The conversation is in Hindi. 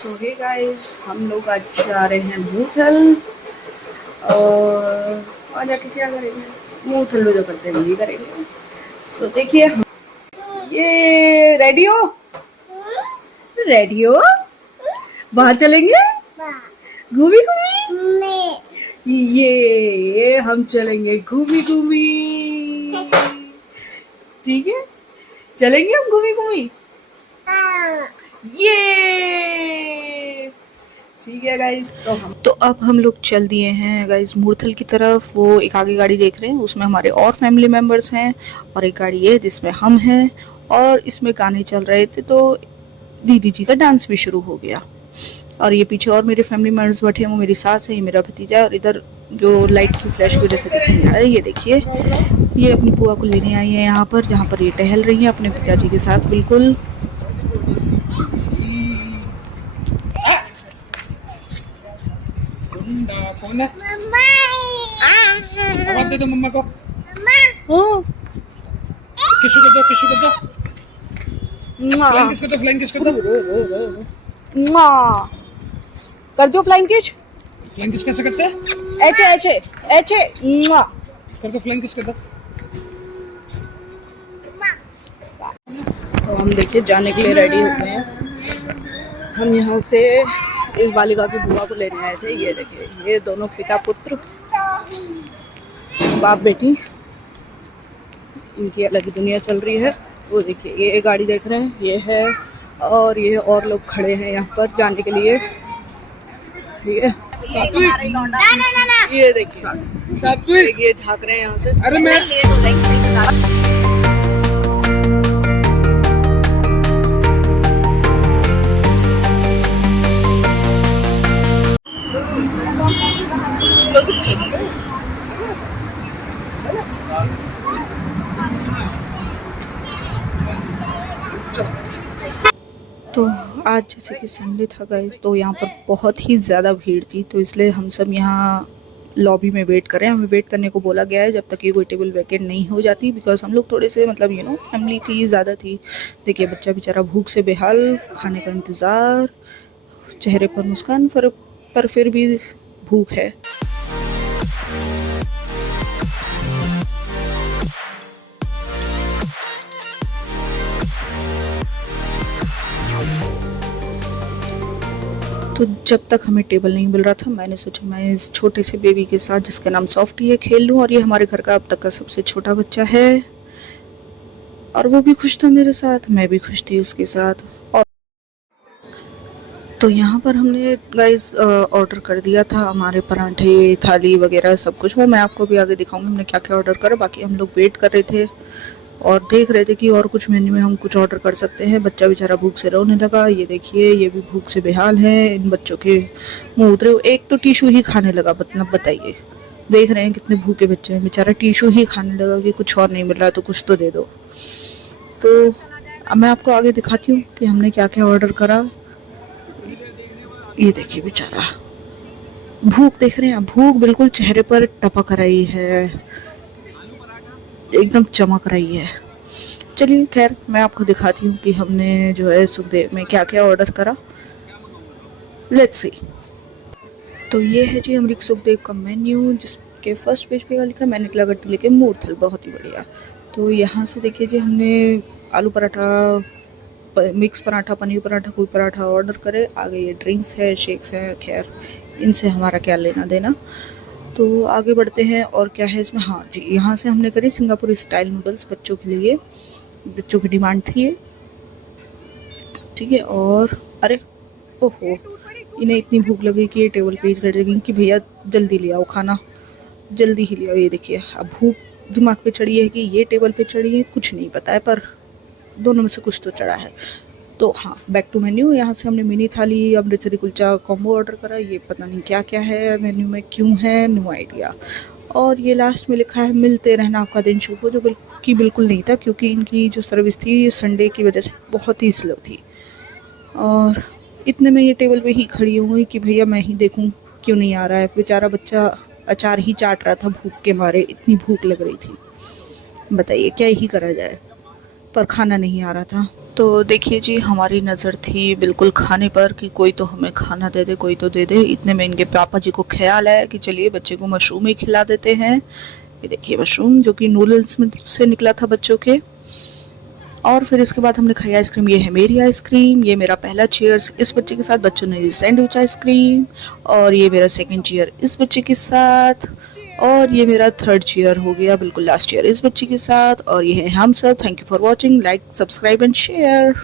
सो हे गाइस, हम लोग आज जा रहे हैं मूथल। और जाके क्या करेंगे? मूथल में जो करते हैं वही करेंगे। सो देखिए, ये रेडी हो? रेडी हो? बाहर चलेंगे घूमी घूमी। ये हम चलेंगे घूमी घूमी। ठीक है, चलेंगे हम घूमी घूमी। ये ठीक है गाइस। तो अब हम लोग चल दिए हैं गाइस मूर्थल की तरफ। वो एक आगे गाड़ी देख रहे हैं, उसमें हमारे और फैमिली मेम्बर्स हैं, और एक गाड़ी है जिसमें हम हैं। और इसमें गाने चल रहे थे तो दीदी जी का डांस भी शुरू हो गया। और ये पीछे और मेरे फैमिली मेम्बर्स बैठे हैं, वो मेरी सास है, ये मेरा भतीजा है। और इधर जो लाइट की फ्लैश की वजह से दिख नहीं रहा है, ये देखिए, ये अपनी बुआ को लेने आई है यहाँ पर, जहाँ पर ये टहल रही है अपने पिताजी के साथ बिल्कुल। कौन है? आवाज दे दो मम्मा को। किसको कर दो, किसको कर दो। फ्लाइंग किस कर दो, फ्लाइंग किस कर दो। कर दो फ्लाइंग किस। फ्लाइंग किस कैसे करते हैं? ऐचे ऐचे ऐचे कर दो फ्लाइंग किस कर दो। तो हम देखिए जाने के लिए रेडी हो गए हैं। हम यहाँ से इस बालिका की बुआ को लेने आए थे। ये देखिए, ये दोनों पिता पुत्र, बाप बेटी, इनकी अलग ही दुनिया चल रही है। वो देखिए, ये गाड़ी देख रहे हैं, ये है, और ये और लोग खड़े हैं यहाँ पर जाने के लिए। ये देखिए झाँक रहे हैं यहाँ से। अरे मैं तो आज जैसे कि संडे था गाइस, तो यहाँ पर बहुत ही ज़्यादा भीड़ थी, तो इसलिए हम सब यहाँ लॉबी में वेट कर रहे हैं। हमें वेट करने को बोला गया है जब तक ये कोई टेबल वैकेंट नहीं हो जाती, बिकॉज हम लोग थोड़े से मतलब फैमिली थी, ज़्यादा थी। देखिए, बच्चा बेचारा भूख से बेहाल, खाने का इंतज़ार, चेहरे पर मुस्कान पर फिर भी भूख है। तो जब तक हमें टेबल नहीं मिल रहा था, मैंने सोचा मैं इस छोटे से बेबी के साथ, जिसका नाम सॉफ्टी है, खेल लूँ। और ये हमारे घर का अब तक का सबसे छोटा बच्चा है, और वो भी खुश था मेरे साथ, मैं भी खुश थी उसके साथ। और तो यहाँ पर हमने गाइस ऑर्डर कर दिया था हमारे पराठे, थाली वगैरह सब कुछ। वो मैं आपको भी आगे दिखाऊंगी हमने क्या क्या ऑर्डर करा। बाकी हम लोग वेट कर रहे थे और देख रहे थे कि और कुछ मेन्यू में हम कुछ ऑर्डर कर सकते हैं। बच्चा बेचारा भूख से रोने लगा। ये देखिए, ये भी भूख से बेहाल है, इन बच्चों के मुंह उतरे। एक तो टिशू ही खाने लगा, मतलब बताइए, देख रहे हैं कितने भूखे बच्चे हैं। बेचारा टिशू ही खाने लगा कि कुछ और नहीं मिल रहा तो कुछ तो दे दो। तो अब मैं आपको आगे दिखाती हूँ कि हमने क्या क्या ऑर्डर करा। ये देखिए, बेचारा भूख देख रहे हैं, भूख बिल्कुल चेहरे पर टपक रही है, एकदम चमक रही है। चलिए खैर, मैं आपको दिखाती हूँ कि हमने जो है सुखदेव में क्या क्या ऑर्डर करा। Let's see. तो ये है जी अमरीक सुखदेव का मेन्यू, जिसके फर्स्ट पेज पे लिखा है मैंने गट्टी लेके मूर्थल। बहुत ही बढ़िया। तो यहाँ से देखिए जी, हमने आलू पराठा, मिक्स पराठा, पनीर पराठा, कोई पराठा ऑर्डर करे। आगे ये ड्रिंक्स है, शेक्स हैं, खैर इनसे हमारा क्या लेना देना। तो आगे बढ़ते हैं। और क्या है इसमें, हाँ जी, यहाँ से हमने करी सिंगापुर स्टाइल नूडल्स बच्चों के लिए, बच्चों की डिमांड थी ये, ठीक है। और अरे ओहो, इन्हें इतनी भूख लगी कि ये टेबल पे कर देगी कि भैया जल्दी ले आओ खाना, जल्दी ही ले आओ। ये देखिए, अब भूख दिमाग पे चढ़ी है कि ये टेबल पे चढ़ी है, कुछ नहीं पता है, पर दोनों में से कुछ तो चढ़ा है। तो हाँ, बैक टू मेन्यू। यहाँ से हमने मिनी थाली, अमृतसरी कुलचा कॉम्बो ऑर्डर करा। ये पता नहीं क्या क्या है मेन्यू में, क्यों है, नो आइडिया। और ये लास्ट में लिखा है मिलते रहना आपका दिन शुभ हो, जो बिल्कुल नहीं था, क्योंकि इनकी जो सर्विस थी संडे की वजह से बहुत ही स्लो थी। और इतने में ये टेबल पे ही खड़ी हुई कि भैया मैं ही देखूं क्यों नहीं आ रहा है। बेचारा बच्चा अचार ही चाट रहा था भूख के मारे, इतनी भूख लग रही थी। बताइए क्या ही करा जाए, पर खाना नहीं आ रहा था। तो देखिए जी, हमारी नज़र थी बिल्कुल खाने पर कि कोई तो हमें खाना दे दे, कोई तो दे दे। इतने में इनके पापा जी को ख्याल आया कि चलिए बच्चे को मशरूम ही खिला देते हैं। ये देखिए मशरूम जो कि नूडल्स में से निकला था बच्चों के। और फिर इसके बाद हमने खाई आइसक्रीम। ये है मेरी आइसक्रीम, ये मेरा पहला चीयर्स इस बच्चे के साथ, बच्चों ने ये सैंडविच आइसक्रीम। और ये मेरा सेकंड चीयर इस बच्चे के साथ। और ये मेरा थर्ड चीयर हो गया बिल्कुल लास्ट चीयर इस बच्चे के साथ। और ये है हम सब। Thank you for watching, like subscribe and share.